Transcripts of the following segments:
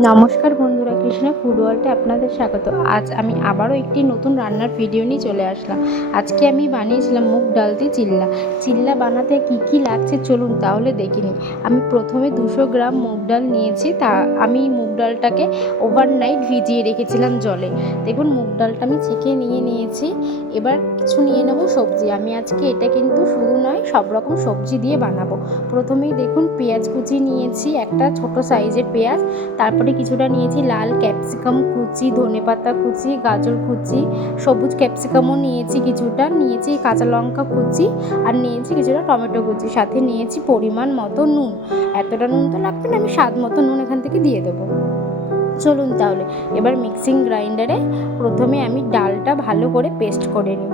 নমস্কার বন্ধুরা, কৃষ্ণা ফুড ওয়ার্ল্ডে আপনাদের স্বাগত। আজ আমি আবারও একটি নতুন রান্নার ভিডিও নিয়ে চলে আসলাম। আজকে আমি বানিয়েছিলাম মুগ ডাল দিয়ে চিল্লা। চিল্লা বানাতে কি কি লাগছে চলুন তাহলে দেখে নিই। আমি প্রথমে দুশো গ্রাম মুগ ডাল নিয়েছি, তা আমি মুগ ডালটাকে ওভারনাইট ভিজিয়ে রেখেছিলাম জলে। দেখুন, মুগ ডালটা আমি ছেঁকে নিয়ে নিয়েছি। এবার কিছু নিয়ে নেব সবজি। আমি আজকে এটা কিন্তু শুধু নয়, সব রকম সবজি দিয়ে বানাবো। প্রথমেই দেখুন, পেঁয়াজ কুচি নিয়েছি, একটা ছোট সাইজের পেঁয়াজ, তারপরে কিছুটা নিয়েছি লাল ক্যাপসিকাম কুচি ধনেপাতা কুচি, গাজর কুচি, সবুজ ক্যাপসিকামও নিয়েছি কিছুটা, নিয়েছি কাঁচা লঙ্কা কুচি আর নিয়েছি কিছুটা টমেটো কুচি। সাথে নিয়েছি পরিমাণ মতো নুন। এতটা নুন তো লাগবে না, আমি স্বাদ মতো নুন এখান থেকে দিয়ে দেবো। চলুন তাহলে, এবার মিক্সিং গ্রাইন্ডারে প্রথমে আমি ডালটা ভালো করে পেস্ট করে নিই।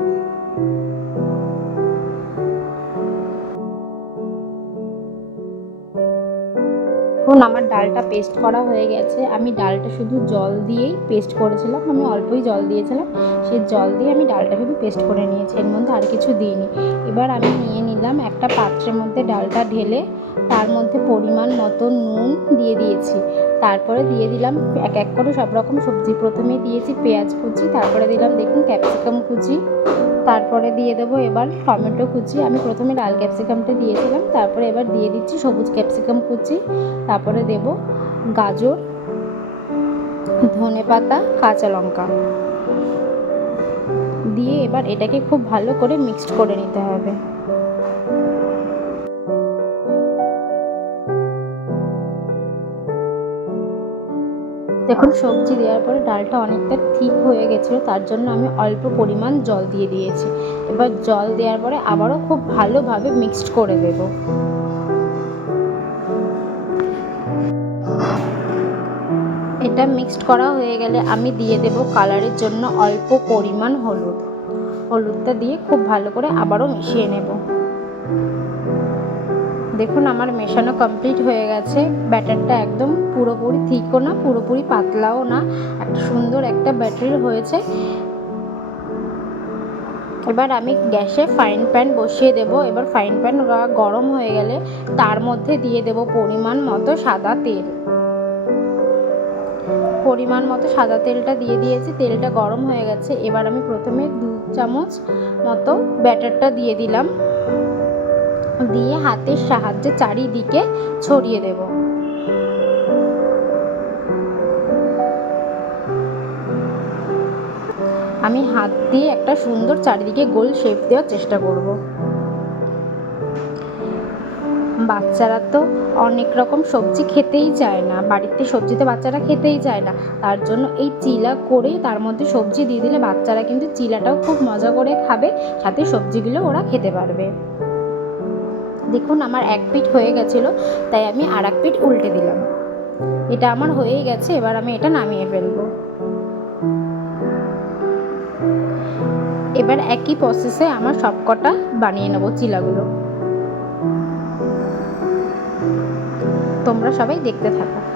এখন আমার ডালটা পেস্ট করা হয়ে গেছে, আমি ডালটা শুধু জল দিয়েই পেস্ট করেছিলাম। আমি অল্পই জল দিয়েছিলাম। সেই জল দিয়ে আমি ডালটা শুধু পেস্ট করে নিয়েছি। এর মধ্যে আর কিছু দিইনি। এবার আমি নিয়ে নিলাম একটা পাত্রের মধ্যে ডালটা ঢেলে, তার মধ্যে পরিমাণ মতো নুন দিয়ে দিয়েছি। তারপরে দিয়ে দিলাম এক এক করে সব রকম সবজি। প্রথমে দিয়েছি পেঁয়াজ কুচি, তারপরে দিলাম দেখুন ক্যাপসিকাম কুচি। তারপরে দিয়ে দেবো এবার টমেটো কুচি। আমি প্রথমে লাল ক্যাপসিকামটা দিয়েছিলাম, তারপরে এবার দিয়ে দিচ্ছি সবুজ ক্যাপসিকাম কুচি। তারপরে দেব গাজর, ধনে পাতা, কাঁচা লঙ্কা। দিয়ে এবার এটাকে খুব ভালো করে মিক্সড করে নিতে হবে। দেখুন, সবজি দেওয়ার পরে ডালটা অনেকটা ঠিক হয়ে গেছিল, তার জন্য আমি অল্প পরিমাণ জল দিয়ে দিয়েছি। এবার জল দেওয়ার পরে আবারও খুব ভালোভাবে মিক্সড করে দেবো। এটা মিক্সড করা হয়ে গেলে আমি দিয়ে দেব কালারের জন্য অল্প পরিমাণ হলুদ। হলুদটা দিয়ে খুব ভালো করে আবারও মিশিয়ে নেব। দেখুন, আমার মেশানো কমপ্লিট হয়ে গেছে। ব্যাটারটা একদম পুরোপুরি থিকও না, পুরোপুরি পাতলাও না। একটা সুন্দর একটা ব্যাটারি হয়েছে। এবার আমি গ্যাসে ফ্রাইং প্যান বসিয়ে দেব। এবার ফ্রাইং প্যান গরম হয়ে গেলে তার মধ্যে দিয়ে দেব পরিমাণ মতো সাদা তেল। পরিমাণ মতো সাদা তেলটা দিয়ে দিয়েছি, তেলটা গরম হয়ে গেছে। এবার আমি প্রথমে দু চামচ মতো ব্যাটারটা দিয়ে দিলাম। দিয়ে হাতের সাহায্যে চারিদিকে ছড়িয়ে দেব। আমি হাত দিয়ে একটা সুন্দর চারিদিকে গোল শেপ দেওয়ার চেষ্টা করব। বাচ্চারা তো অনেক রকম সবজি খেতেই চায় না, বাড়িতে সবজি তো বাচ্চারা খেতেই চায় না। তার জন্য এই চিলা করে তার মধ্যে সবজি দিয়ে দিলে বাচ্চারা কিন্তু চিলাটাও খুব মজা করে খাবে, সাথে সবজিগুলো ওরা খেতে পারবে। দেখুন, আমার এক পিঠ হয়ে গেছিল, তাই আমি আর এক পিঠ উল্টে দিলাম। এটা আমার হয়েই গেছে, এবার আমি এটা নামিয়ে ফেলব। এবার একই প্রসেসে আমার সবকটা বানিয়ে নেব চিলাগুলো। তোমরা সবাই দেখতে থাকো।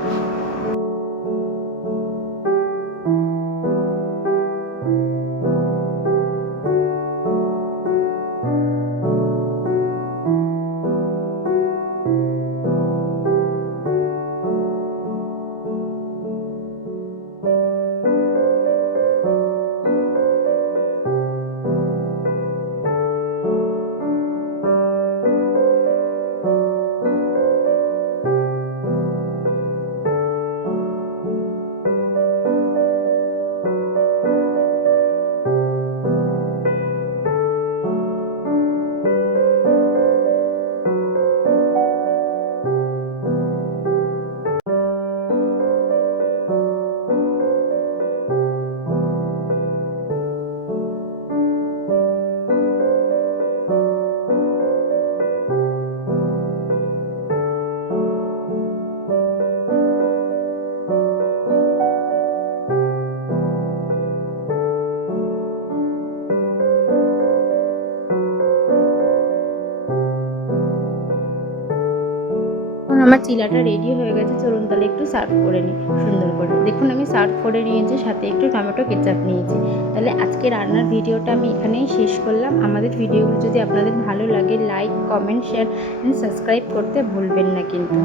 আমার চিলাটা রেডি হয়ে গেছে, চলুন তাহলে একটু সার্ভ করে নিই, সুন্দর করে। দেখুন, আমি সার্ভ করে নিয়েছি, সাথে একটু টমেটো কেচাপ নিয়েছি। তাহলে আজকে রান্নার ভিডিওটা আমি এখানেই শেষ করলাম। আমাদের ভিডিওগুলো যদি আপনাদের ভালো লাগে like comment share and subscribe করতে ভুলবেন না কিন্তু।